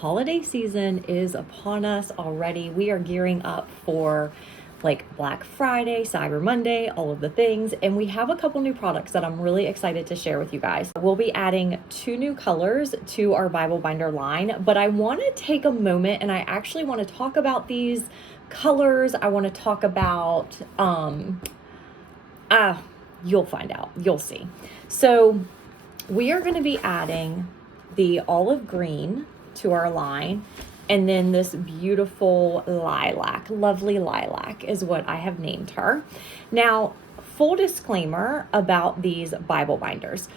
holiday season is upon us already. We are gearing up for like Black Friday, Cyber Monday, all of the things. And we have a couple new products that I'm really excited to share with you guys. We'll be adding 2 new colors to our Bible binder line, but I want to take a moment and I actually want to talk about these colors. I want to talk about, you'll find out, you'll see. So we are going to be adding the olive green to our line, and then this beautiful lilac, lovely lilac is what I have named her. Now, full disclaimer about these Bible binders.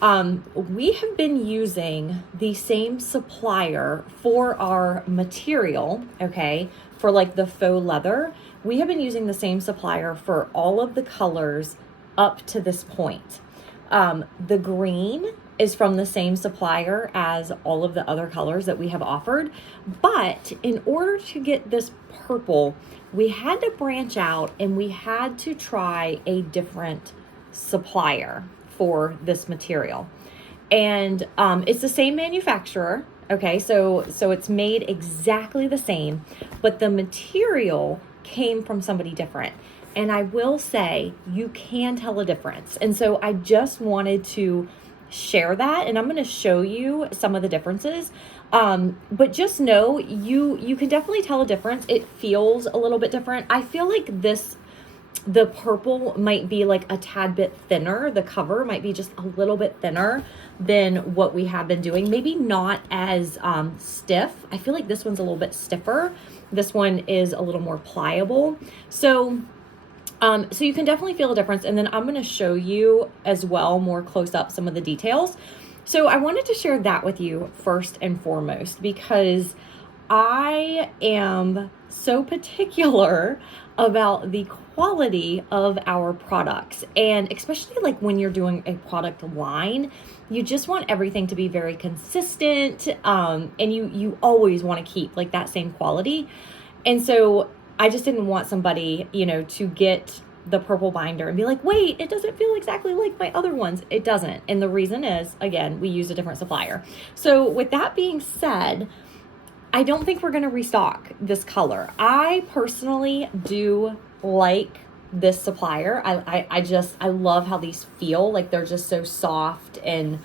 We have been using the same supplier for our material, okay, for like the faux leather. We have been using the same supplier for all of the colors up to this point. The green is from the same supplier as all of the other colors that we have offered. But in order to get this purple, we had to branch out and we had to try a different supplier for this material. And it's the same manufacturer. Okay, so it's made exactly the same, but the material came from somebody different. And I will say you can tell a difference. And so I just wanted to share that, and I'm going to show you some of the differences. But just know you can definitely tell a difference. It feels a little bit different. I feel like the purple might be like a tad bit thinner. The cover might be just a little bit thinner than what we have been doing. Maybe not as stiff. I feel like this one's a little bit stiffer. This one is a little more pliable. So you can definitely feel a difference. And then I'm going to show you as well more close up some of the details. So I wanted to share that with you first and foremost, because I am so particular about the quality of our products. And especially like when you're doing a product line, you just want everything to be very consistent. And you always want to keep like that same quality. And so I just didn't want somebody, to get the purple binder and be like, wait, it doesn't feel exactly like my other ones. It doesn't. And the reason is, again, we use a different supplier. So with that being said, I don't think we're going to restock this color. I personally do like this supplier. I love how these feel. Like they're just so soft, and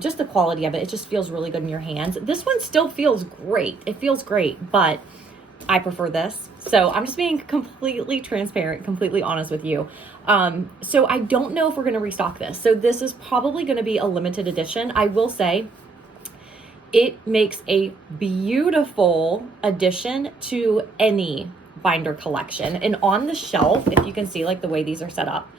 just the quality of it. It just feels really good in your hands. This one still feels great. It feels great, but I prefer this. So I'm just being completely transparent, completely honest with you. So I don't know if we're going to restock this. So this is probably going to be a limited edition. I will say it makes a beautiful addition to any binder collection. And on the shelf, if you can see like the way these are set up,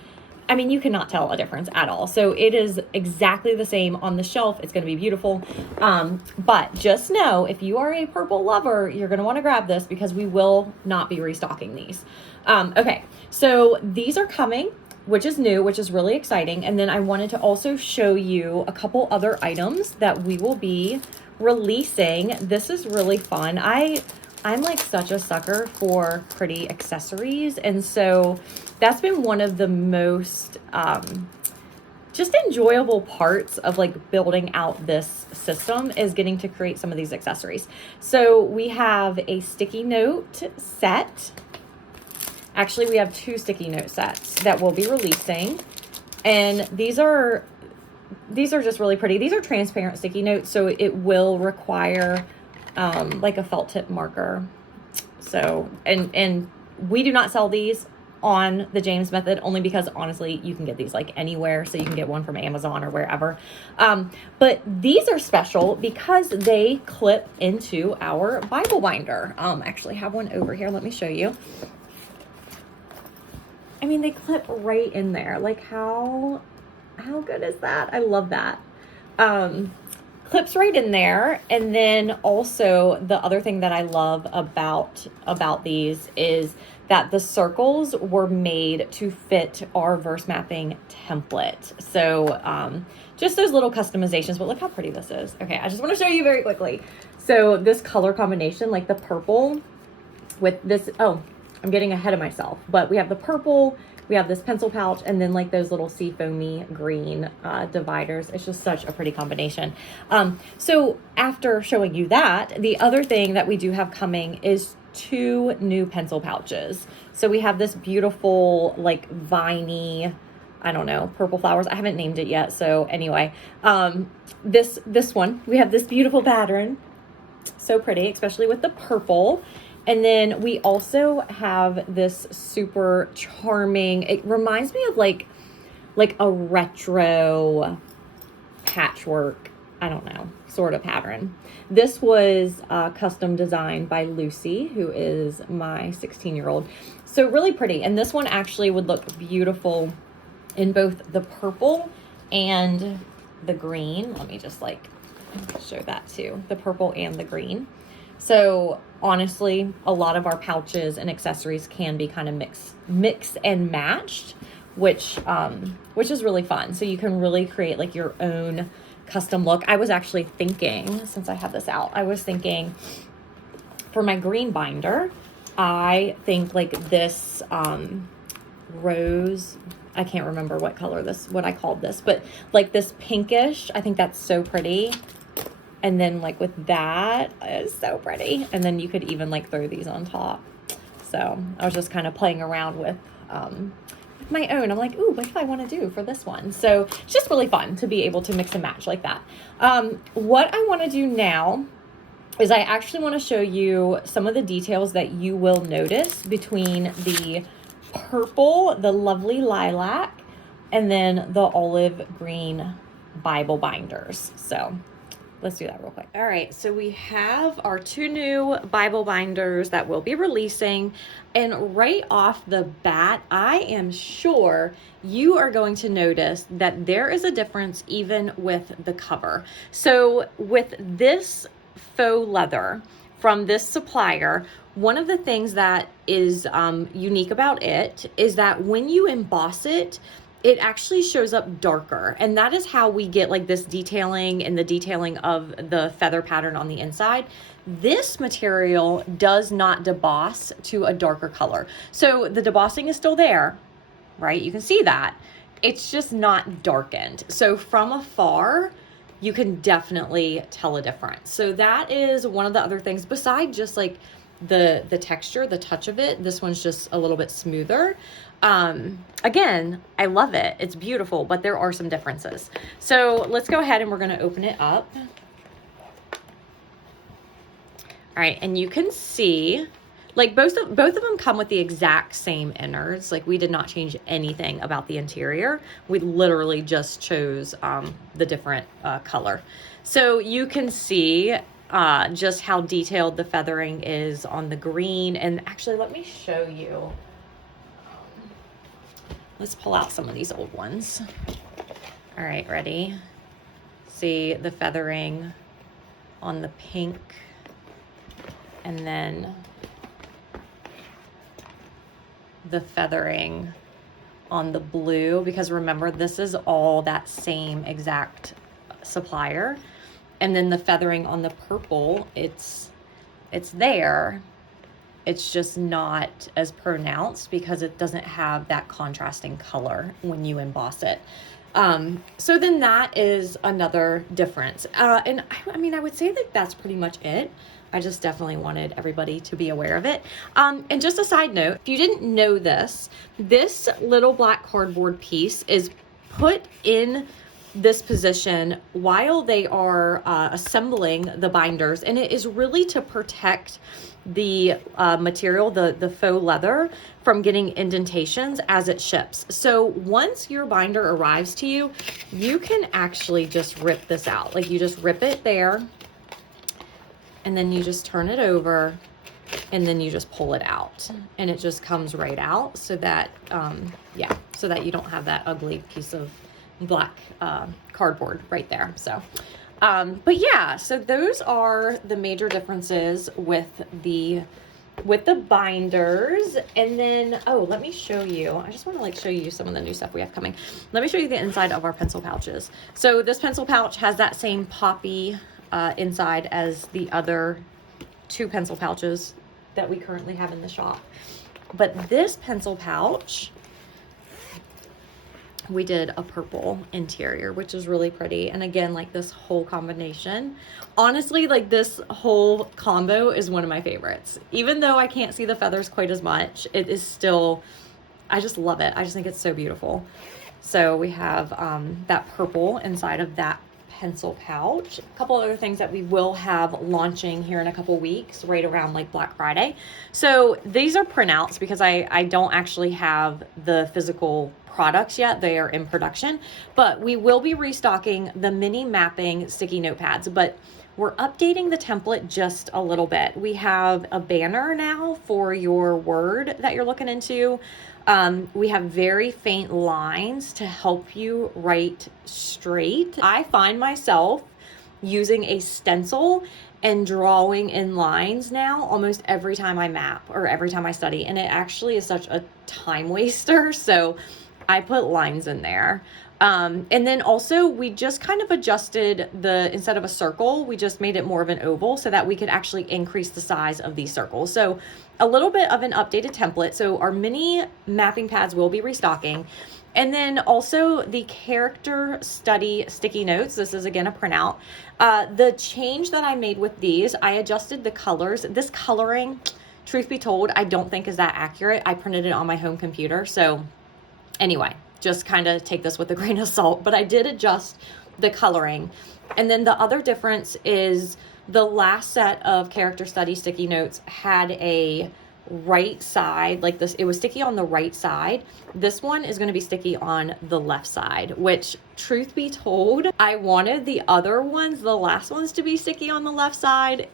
I mean, you cannot tell a difference at all. So it is exactly the same on the shelf. It's going to be beautiful. But just know, if you are a purple lover, you're going to want to grab this because we will not be restocking these. Okay, so these are coming, which is new, which is really exciting. And then I wanted to also show you a couple other items that we will be releasing. This is really fun. I'm like such a sucker for pretty accessories. And so that's been one of the most just enjoyable parts of like building out this system, is getting to create some of these accessories. So we have a sticky note set. Actually, we have 2 sticky note sets that we'll be releasing. And these are just really pretty. These are transparent sticky notes, so it will require like a felt tip marker. So, and we do not sell these on the James method, only because honestly, you can get these like anywhere. So you can get one from Amazon or wherever. But these are special because they clip into our Bible binder. I actually have one over here. Let me show you. I mean, they clip right in there. Like how good is that? I love that. Clips right in there. And then also the other thing that I love about these is that the circles were made to fit our verse mapping template. So just those little customizations, but look how pretty this is. Okay, I just want to show you very quickly. So this color combination, like the purple with this, oh, I'm getting ahead of myself, but we have the purple we have this pencil pouch and then like those little seafoamy green dividers. It's just such a pretty combination. So after showing you that, the other thing that we do have coming is 2 new pencil pouches. So we have this beautiful like viney, I don't know, purple flowers. I haven't named it yet. So anyway, this one, we have this beautiful pattern. So pretty, especially with the purple. And then we also have this super charming, it reminds me of like a retro patchwork, I don't know, sort of pattern. This was custom designed by Lucy, who is my 16-year-old. So really pretty. And this one actually would look beautiful in both the purple and the green. Let me just like show that too, the purple and the green. So honestly, a lot of our pouches and accessories can be kind of mix and matched, which is really fun. So you can really create like your own custom look. I was actually thinking, since I have this out, I was thinking for my green binder, I think like this rose, I can't remember what I called this, but like this pinkish, I think that's so pretty. And then like with that, it's so pretty. And then you could even like throw these on top. So I was just kind of playing around with my own. I'm like, ooh, what do I want to do for this one? So it's just really fun to be able to mix and match like that. What I want to do now is I actually want to show you some of the details that you will notice between the purple, the lovely lilac, and then the olive green Bible binders. So let's do that real quick. All right, so we have our 2 new Bible binders that we'll be releasing. And right off the bat, I am sure you are going to notice that there is a difference even with the cover. So with this faux leather from this supplier, one of the things that is unique about it is that when you emboss it, it actually shows up darker. And that is how we get like this detailing and the detailing of the feather pattern on the inside. This material does not deboss to a darker color. So the debossing is still there, right? You can see that. It's just not darkened. So from afar, you can definitely tell a difference. So that is one of the other things besides just like the texture, the touch of it. This one's just a little bit smoother. Again, I love it. It's beautiful, but there are some differences. So let's go ahead and we're going to open it up. All right. And you can see like both of them come with the exact same innards. Like we did not change anything about the interior. We literally just chose, the different, color. So you can see, just how detailed the feathering is on the green. And actually, let me show you. Let's pull out some of these old ones. All right, ready? See the feathering on the pink, and then the feathering on the blue, because remember, this is all that same exact supplier. And then the feathering on the purple, it's there. It's just not as pronounced because it doesn't have that contrasting color when you emboss it. So then that is another difference. And I mean, I would say that that's pretty much it. I just definitely wanted everybody to be aware of it. And just a side note, if you didn't know this little black cardboard piece is put in this position while they are assembling the binders, and it is really to protect the material, the faux leather, from getting indentations as it ships. So once your binder arrives to you, you can actually just rip this out. Like you just rip it there, and then you just turn it over, and then you just pull it out, and it just comes right out, so that so that you don't have that ugly piece of black cardboard right there. So but yeah, so those are the major differences with the binders. And then let me show you, I just want to like show you some of the new stuff we have coming. Let me show you the inside of our pencil pouches. So this pencil pouch has that same poppy inside as the other 2 pencil pouches that we currently have in the shop, but this pencil pouch we did a purple interior, which is really pretty. And again, like this whole combination, honestly, like this whole combo is one of my favorites. Even though I can't see the feathers quite as much, it is still, I just love it. I just think it's so beautiful. So we have that purple inside of that pencil pouch. A couple other things that we will have launching here in a couple weeks, right around like Black Friday. So these are printouts because I don't actually have the physical products yet. They are in production, but we will be restocking the mini mapping sticky notepads, but we're updating the template just a little bit. We have a banner now for your word that you're looking into. We have very faint lines to help you write straight. I find myself using a stencil and drawing in lines now almost every time I map or every time I study, and it actually is such a time waster. So I put lines in there. And then also we just kind of adjusted instead of a circle, we just made it more of an oval so that we could actually increase the size of these circles. So a little bit of an updated template. So our mini mapping pads will be restocking. And then also the character study sticky notes. This is again a printout. The change that I made with these, I adjusted the colors. This coloring, truth be told, I don't think is that accurate. I printed it on my home computer. So anyway, just kind of take this with a grain of salt, but I did adjust the coloring. And then the other difference is the last set of character study sticky notes had a right side like this. It was sticky on the right side. This one is going to be sticky on the left side, which truth be told, I wanted the other ones, the last ones, to be sticky on the left side.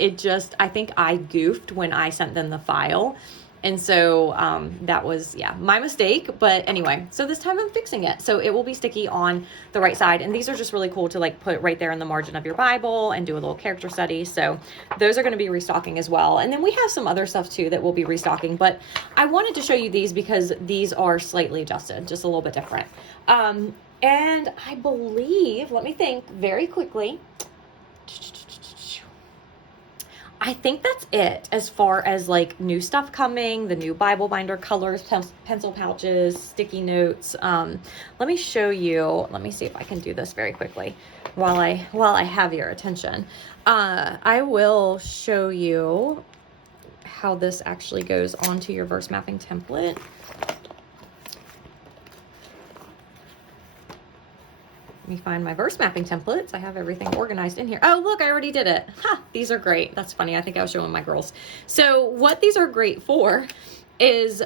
I think I goofed when I sent them the file. And so that was, yeah, my mistake. But anyway, so this time I'm fixing it. So it will be sticky on the right side. And these are just really cool to like put right there in the margin of your Bible and do a little character study. So those are going to be restocking as well. And then we have some other stuff too that will be restocking. But I wanted to show you these because these are slightly adjusted, just a little bit different. And I believe, let me think very quickly. I think that's it as far as like new stuff coming, the new Bible binder colors, pencil pouches, sticky notes. Let me show you, let me see if I can do this very quickly while I have your attention. I will show you how this actually goes onto your verse mapping template. Let me find my verse mapping templates. I have everything organized in here. Oh, look, I already did it. Ha, these are great. That's funny. I think I was showing my girls. So what these are great for is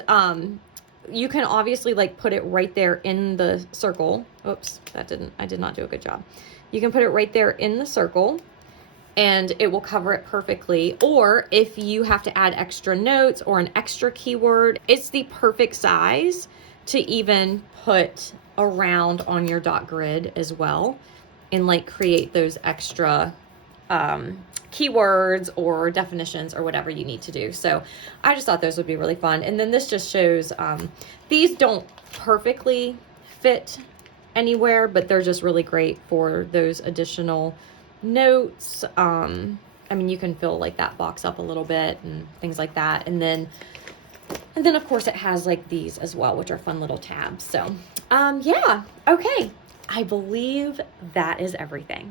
you can obviously like put it right there in the circle. Oops, I did not do a good job. You can put it right there in the circle and it will cover it perfectly. Or if you have to add extra notes or an extra keyword, it's the perfect size to even put around on your dot grid as well and like create those extra keywords or definitions or whatever you need to do. So I just thought those would be really fun. And then this just shows these don't perfectly fit anywhere, but they're just really great for those additional notes. I mean, you can fill like that box up a little bit and things like that. And then of course it has like these as well, which are fun little tabs. So yeah, okay. I believe that is everything.